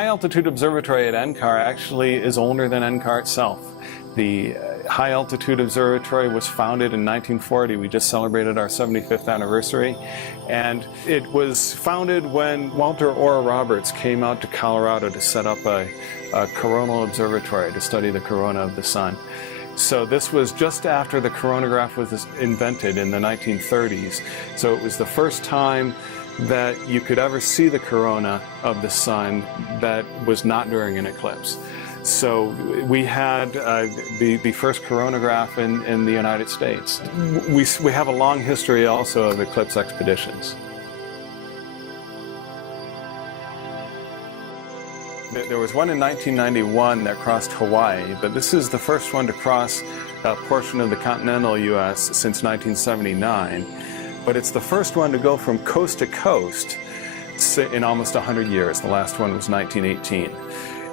high altitude observatory at NCAR actually is older than NCAR itself. The High Altitude Observatory was founded in 1940. We just celebrated our 75th anniversary. And it was founded when Walter Orr Roberts came out to Colorado to set up a coronal observatory to study the corona of the sun. So this was just after the coronagraph was invented in the 1930s. So it was the first time that you could ever see the corona of the sun that was not during an eclipse. So we had the first coronagraph in the United States. We have a long history also of eclipse expeditions. There was one in 1991 that crossed Hawaii, but this is the first one to cross a portion of the continental U.S. since 1979. But it's the first one to go from coast to coast in almost 100 years. The last one was 1918.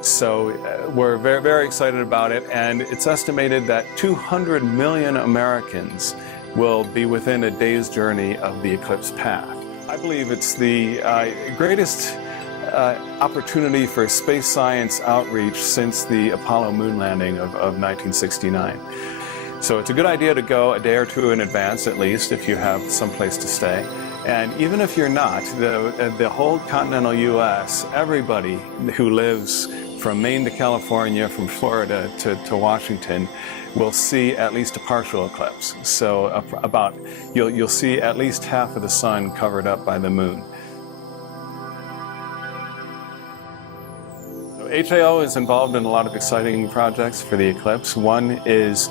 So we're very, very excited about it, and it's estimated that 200 million Americans will be within a day's journey of the eclipse path. I believe it's the greatest opportunity for space science outreach since the Apollo moon landing of 1969. So it's a good idea to go a day or two in advance, at least, if you have some place to stay. And even if you're not, the whole continental U.S., everybody who lives from Maine to California, from Florida to Washington, will see at least a partial eclipse. So you'll see at least half of the sun covered up by the moon. HAO is involved in a lot of exciting projects for the eclipse. One is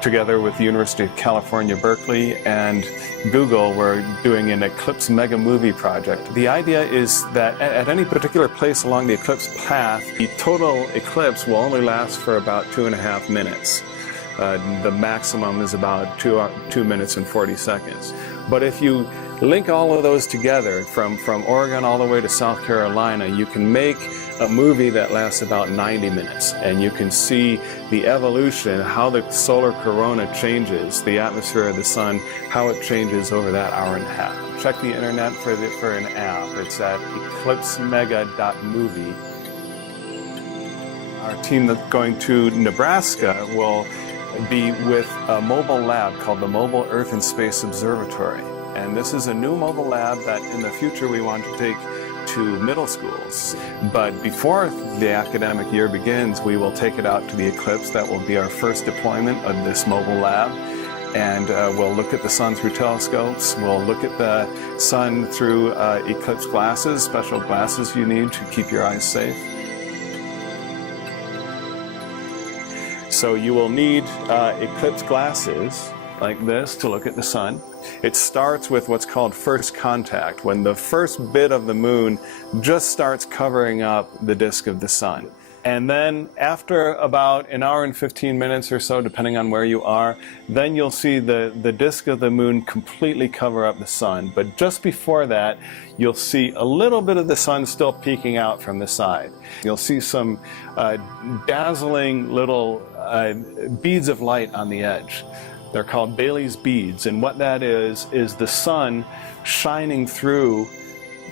together with the University of California, Berkeley, and Google, we're doing an Eclipse Megamovie project. The idea is that at any particular place along the eclipse path, the total eclipse will only last for about 2.5 minutes. The maximum is about 2 minutes and 40 seconds. But if you link all of those together, from Oregon all the way to South Carolina, you can make a movie that lasts about 90 minutes, and you can see the evolution, how the solar corona changes, the atmosphere of the sun, how it changes over that hour and a half. Check the internet for an app. It's at eclipsemega.movie. Our team that's going to Nebraska will be with a mobile lab called the Mobile Earth and Space Observatory. And this is a new mobile lab that in the future we want to take to middle schools. But before the academic year begins, we will take it out to the eclipse. That will be our first deployment of this mobile lab. And we'll look at the sun through telescopes. We'll look at the sun through eclipse glasses, special glasses you need to keep your eyes safe. So you will need eclipse glasses like this to look at the sun. It starts with what's called first contact, when the first bit of the moon just starts covering up the disk of the sun. And then after about an hour and 15 minutes or so, depending on where you are, then you'll see the disk of the moon completely cover up the sun. But just before that, you'll see a little bit of the sun still peeking out from the side. You'll see some dazzling little beads of light on the edge. They're called Bailey's beads, and what that is the sun shining through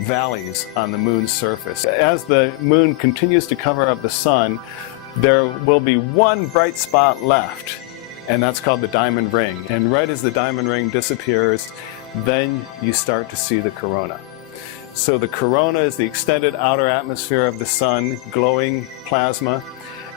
valleys on the moon's surface. As the moon continues to cover up the sun, there will be one bright spot left, and that's called the diamond ring. And right as the diamond ring disappears, then you start to see the corona. So the corona is the extended outer atmosphere of the sun, glowing plasma,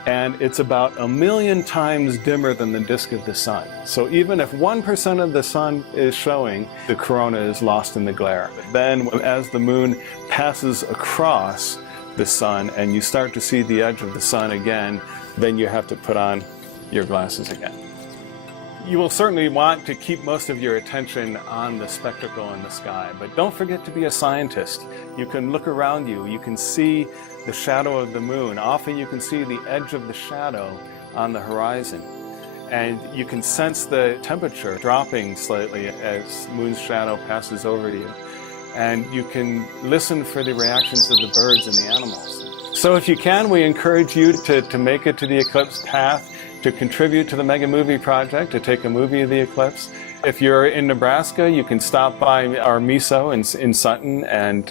and it's about 1 million times dimmer than the disk of the sun. So even if 1% of the sun is showing, the corona is lost in the glare. Then as the moon passes across the sun and you start to see the edge of the sun again, then you have to put on your glasses again. You will certainly want to keep most of your attention on the spectacle in the sky, but don't forget to be a scientist. You can look around you, you can see the shadow of the moon. Often you can see the edge of the shadow on the horizon. And you can sense the temperature dropping slightly as the moon's shadow passes over you. And you can listen for the reactions of the birds and the animals. So if you can, we encourage you to make it to the eclipse path, to contribute to the Megamovie project, to take a movie of the eclipse. If you're in Nebraska, you can stop by our MESO in Sutton and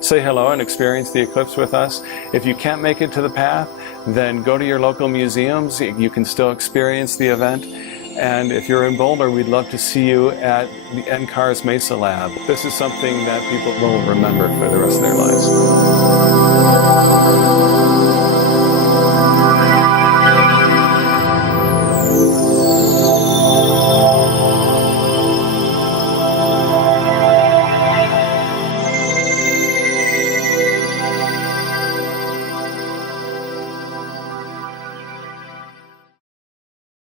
say hello and experience the eclipse with us. If you can't make it to the path, then go to your local museums. You can still experience the event. And if you're in Boulder, we'd love to see you at the NCAR's Mesa lab. This is something that people will remember for the rest of their lives.